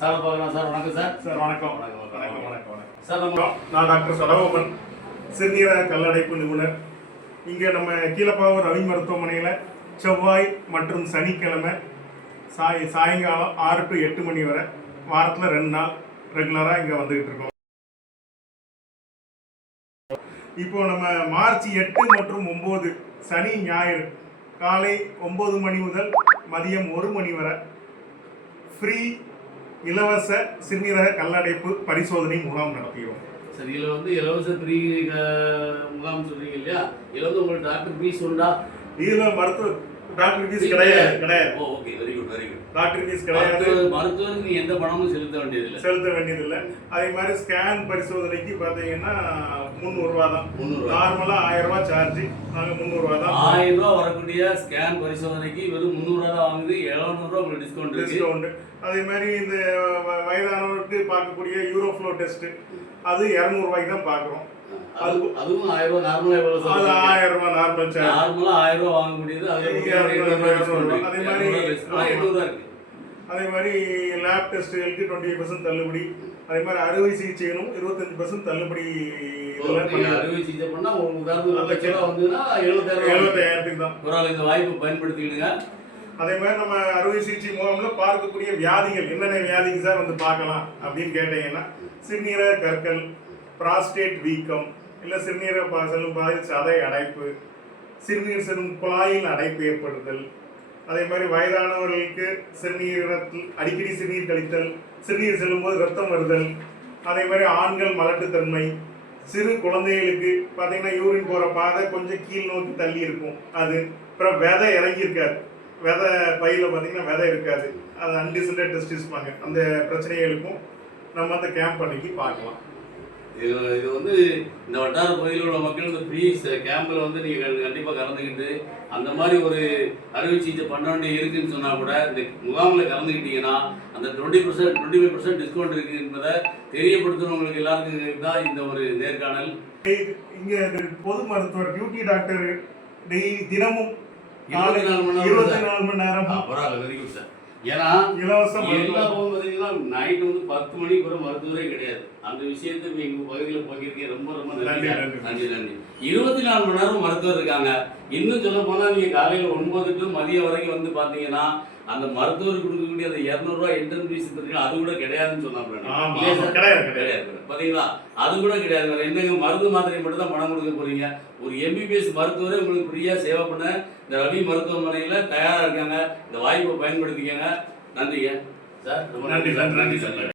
Sir பார்க்கலாம் sir வணக்கம் sir. Sir வணக்கம். வணக்கம், வணக்கம். வணக்கம். வணக்கம் சார் நம்ம நான் டாக்டர் சடகோபன் சிறுநீரக கல்லடைப்பு நிபுணர். இங்கே நம்ம கீழப்பாவூர் ரவி மருத்துவமனையில் செவ்வாய் மற்றும் சனிக்கிழமை சாய் சாயங்காலம் ஆறு டு எட்டு மணி வரை வாரத்தில் ரெண்டு நாள் ரெகுலராக இங்கே வந்துகிட்டு இருக்கோம். இப்போ நம்ம மார்ச் எட்டு மற்றும் ஒம்பது சனி ஞாயிறு காலை ஒம்பது மணி முதல் மதியம் ஒரு மணி வரை ஃப்ரீ இலவச சிறுநீரக கல்லடைப்பு பரிசோதனை முகாம் நடத்துகிறோம் சரி இதில் வந்து இலவச ஃப்ரீ முகாம் சொல்றீங்க இல்லையா? இதில் வந்து உங்களுக்கு டாக்டர் ஃபீஸ் உண்டா இதுல மருத்துவ டாக்டர் ஃபீஸ் கிடையாது கிடையாது. ஓ okay very good very good doctor fees கிடையாது. மருத்துவர் மருத்துவருக்கு எந்த பணமும் செலுத்த வேண்டியதில்லை. செலுத்த வேண்டியதில்லை. அதே மாதிரி ஸ்கேன் பரிசோதனைக்கு பார்த்தீங்கன்னா முந்நூறுரூவா தான் முந்நூறுரூவா. நார்மலாக ஆயிரம் சார்ஜ் நாங்கள் முந்நூறுரூவா தான் ஆயிரம் ரூபா வரக்கூடிய ஸ்கேன் பரிசோதனைக்கு வெறும் முந்நூறுவா தான் வாங்குது. எழுநூறுவா உங்களுக்கு டிஸ்கவுண்ட் டிஸ்கவுண்ட் அதே மாதிரி இந்த வயதானவருக்கு பார்க்கக்கூடிய யூரோஃப்ளோ டெஸ்ட் அது இரநூறுவாய்க்கு தான் பார்க்குறோம் அதுவும் ஆயிரம் ரூபா நார்மலாக எவ்வளோ அது சொல்லுங்க ஆயிரம் ரூபாய் நார்மல் சார்ஜ் நார்மலா ஆயிரம் ரூபா வாங்க முடியுது அதே. மாதிரி- அதே மாதிரி லேப் டெஸ்ட்டுகளுக்கு டுவெண்ட்டி பர்சன்ட் தள்ளுபடி. அதே மாதிரி அறுவை சிகிச்சைகளும் இருபத்தஞ்சு பர்சன்ட் தள்ளுபடி அறுவை சிகிச்சை பண்ணா உங்களுக்கு உதாரணத்துக்கு ஒரு லட்ச ரூபா வந்ததுன்னா எழுபதாயிரம் எழுபத்தாயிரத்துக்கு தான். ஒரு ஆள் இந்த வாய்ப்பை பயன்படுத்திக்கிடுங்க. அதே மாதிரி நம்ம அறுவை சிகிச்சை முகாம்ல பார்க்கக்கூடிய வியாதிகள் என்னென்ன வியாதிக்கு சார் வந்து பார்க்கலாம் அப்படின்னு கேட்டீங்கன்னா சிறுநீரக கற்கள் பிராஸ்டேட் வீக்கம் இல்லை சிறுநீரக பாசலும் செல்லும் சதை அடைப்பு சிறுநீர் செல்லும் குழாயில் அடைப்பு ஏற்படுதல். அதே மாதிரி வயதானவர்களுக்கு சிறுநீரத்தில் அடிக்கடி சிறுநீர் கழித்தல் சிறுநீர் செல்லும்போது ரத்தம் வருதல். அதே மாதிரி ஆண்கள் மலட்டுத்தன்மை. சிறு குழந்தைகளுக்கு பார்த்தீங்கன்னா யூரின் போகிற பாதை கொஞ்சம் கீழ் நோக்கி தள்ளி இருக்கும். அது அப்புறம் விதை இறங்கியிருக்காது விதை பையில் பார்த்தீங்கன்னா விதை இருக்காது. அது அன்டிசன்டட் டெஸ்டிஸ்பாங்க அந்த பிரச்சனைகளுக்கும் நம்ம அந்த கேம்ப் அன்னைக்கு பார்க்கலாம். இது இது வந்து இந்த வட்டார பகுதியில் உள்ள மக்கள் இந்த ஃப்ரீ கேம்பில் வந்து நீங்கள் கண்டிப்பாக கலந்துக்கிட்டு அந்த மாதிரி ஒரு அறுவை சிகிச்சை பண்ண வேண்டிய இருக்குன்னு சொன்னால் கூட இந்த முகாமில் கலந்துக்கிட்டீங்கன்னா அந்த twenty percent twenty five percent discount இருக்குது என்பதை தெரியப்படுத்துறவங்களுக்கு எல்லாருக்கும் தான் இந்த ஒரு நேர்காணல். இங்கே பொது மருத்துவர் டியூட்டி டாக்டர் டெய்லி தினமும் இருபத்தி நாலு மணி நேரம் இருபத்தி. நாலு மணி நேரம். பரவாயில்ல வெரி குட் சார். ஏன்னா இலவச எல்லா போகும் பார்த்தீங்கன்னா நைட் வந்து பத்து மணிக்கு கூட மருத்துவரே கிடையாது. அந்த விஷயத்தை எங்க பகுதியில் பகிர்க்க ரொம்ப ரொம்ப நன்றி. நன்றி, நன்றி. இருபத்தி நாலு மணி நேரம் மருத்துவர் இருக்காங்க. இன்னும் சொல்ல போனா நீங்க காலையில ஒன்பது டு மதியம் வரைக்கும் வந்து பாத்தீங்கன்னா அந்த மருத்துவர் கொடுக்கக்கூடிய அந்த இரநூறுவா என்ட்ரன் ஃபீஸ் இருக்கு அது கூட கிடையாதுன்னு சொன்னாங்க. சார்? கிடையாது, பாத்தீங்களா? அது கூட கிடையாது. என்னங்க மருந்து மாத்திரை மட்டும் தான் பணம் கொடுக்க போறீங்க? ஒரு எம்பிபிஎஸ் மருத்துவரே உங்களுக்கு ஃப்ரீயா சேவை பண்ண இந்த ரவி மருத்துவமனையில தயாரா இருக்காங்க. இந்த வாய்ப்பை பயன்படுத்திக்கங்க. நன்றிங்க. சார் ரொம்ப நன்றி, நன்றி நன்றி. சார்.